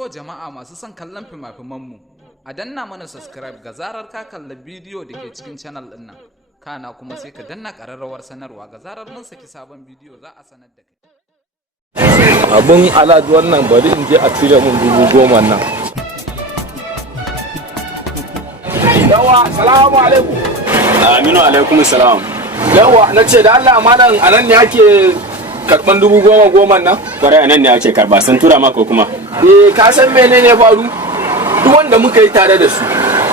To jama'a masu son kallon fima-fimanmu, a danna mana subscribe ga zarar ka kalla bidiyo da ke cikin channel ɗin nan. Kana kuma sai ka danna ƙararrawar sanarwa ga zarar mun saki sabon bidiyo za a sanar da kai. Abun aladu wannan bari in je a cire mun 10,000 nan. Yawa, salamu alaikum. Aminu alaikum salam. Yawa, na ce da Allah malam anan ne ake karban 10,000 nan? Kwarai anan ne ake karba, sun tura maka kuma. Ka san menene faru? Duk wanda muka yi tare da su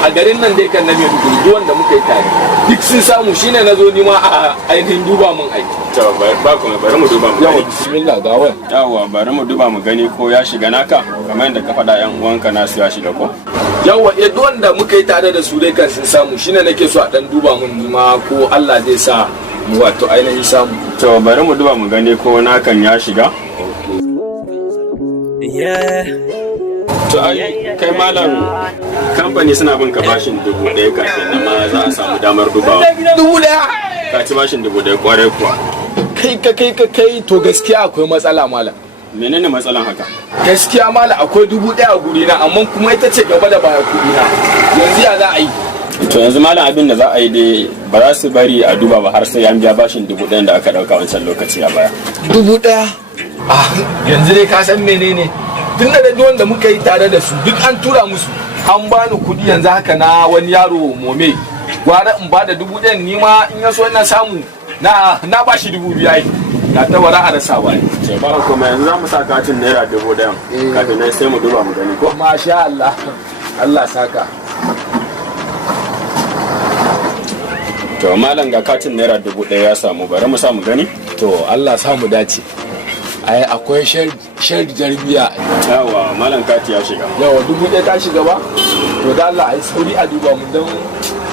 a garin nan dai kan na Maiduguri, duk wanda muka yi tare duk sun samu, shine nazo ni ma a ainihin duba mun aiki. To ba kuma bari mu duba mu Yawa, gani. bismillah ga waya. Yawa bari mu duba mu gani ko ya shiga naka kamar yadda ka faɗa yan uwanka nasu ya shiga ko. Yawa, duk wanda muka yi tare da su dai kan sun samu, shine nake so a dan duba mun ni ma ko Allah zai sa mu wato ainihin samu. To bari mu duba mu gani ko nakan ya shiga. To ai kai malam kamfani suna bin ka bashin 1,000 kafin nan ma za a samu damar dubawa. 1,000? Ka ci bashin 1,000 kwarai kuwa. Kai to gaskiya akwai matsala malam. Menene matsalan haka? Gaskiya malam akwai 1,000 a guri na, amma kuma ita ce gaba da baya kudi na. Yanzu ya za a yi? To yanzu malam abin da za a yi dai ba za su bari a duba ba har sai an biya bashin 1,000 da aka dauka wancan lokaci a baya. 1,000? Yanzu dai ka san menene? Tun da wanda muka yi tare da su duk an tura musu, an bani kudi yanzu haka na wani yaro mome. Gwara in ba da 1,000 ni ma in ya so na samu na ba shi 2,000 na ta wara a rasa ba. Ce ba kuma yanzu za mu sa katin naira 1,000 kafin nan sai mu duba mu gani ko. Masha Allah, Allah saka. To malam ga katin naira 1,000 ya samu, bari mu sa mu gani. To Allah samu dace. Ai akwai shar jarbiya. Yawa malam kati ya shiga. Yawa 1,000 ta shiga ba? To da Allah ai sauri a duba mu dan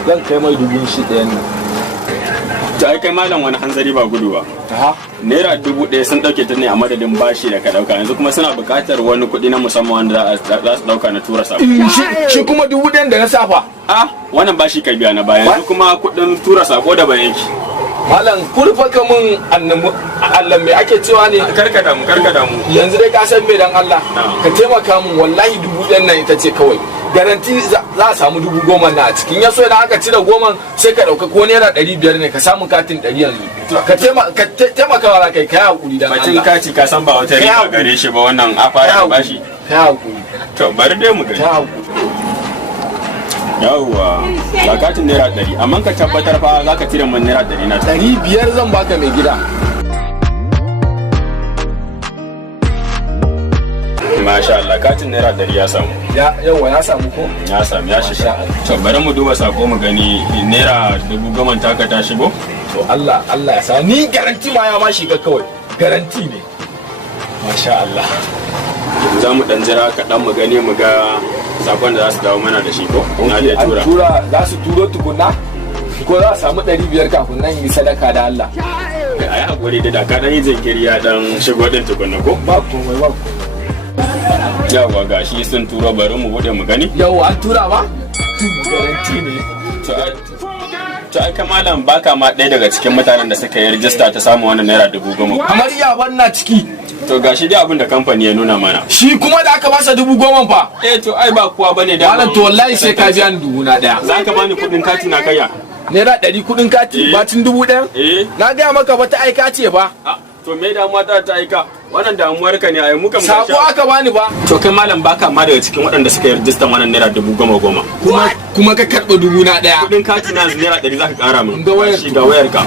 zan kai mai 1,000 nan. To ai kai malam wani hanzari ba gudu ba. Aha. Naira 1,000 sun dauke ta ne a madadin bashi da ka dauka, yanzu kuma suna buƙatar wani kuɗi na musamman wanda za su dauka na tura sako. Shi kuma 1,000 da na safa. Wannan bashi ka biya na baya, yanzu kuma kuɗin tura sako da bayan ki. Malam kurfa kamun Allah mai ake cewa ne? Karka damu. Yanzu dai ka san me dan Allah. Ka taimaka min, wallahi 1,000 nan ita ce kawai. Garanti za a samu 10,000 na a cikin. Yaso idan aka cire 10 sai ka dauka ko naira 500 ne ka samu katin 100 yanzu. Ka taimaka wa kai kai hakuri dan Allah. Bacin kati ka san ba wata riba gare shi ba wannan a fara bashi. Kai hakuri. To bari dai mu gani. Kai hakuri. Yawwa ga katin naira 100, amma ka tabbatar fa za ka cire min naira 100 na. 500 zan baka mai gida. Masha Allah, katin naira 100 ya samu. Yawa ya samu ko? Ya samu, ya shiga. To bari mu duba sako mu gani naira 10,000 taka ta shigo. To Allah ya sa ni garanti ma ya ma shiga kawai. Garanti ne. Masha Allah. Za mu dan jira kaɗan mu gani mu ga sakon da za su dawo mana da shi ko? Na iya tura. Za su turo tukunna? Ko za a samu 500 kafin nan yi sadaka da Allah? A yi hakuri da ka dan yi jinkiri ya dan shigo din tukunna ko? Ba komai. Yawa gashi sun turo, bari mu bude mu gani. Yawa an tura ba? Garanti ne. To ai kamalan baka ma ɗaya daga cikin mutanen da suka yi rijista ta samu wannan naira 10,000. Kamar iya na ciki. To gashi dai abin da kamfani ya nuna mana. Shi kuma da aka basa 10,000 fa? To ai ba kowa bane da. Malam to wallahi sai ka biya ni 1,000. Za ka bani kuɗin kati na kaiya. Naira 100 kuɗin kati bacin 1,000? Na gaya maka ba ta aika ce ba. To me damuwa ta aika? Wannan damuwar ka ne ai muka mu sako aka bani ba. To kai malam baka ma daga cikin waɗanda suka yi rijistan wannan naira 10,000. Kuma ka karɓa 1,000. Kuɗin kati na naira 100 za ka ƙara min. Ga wayar ga wayar ka.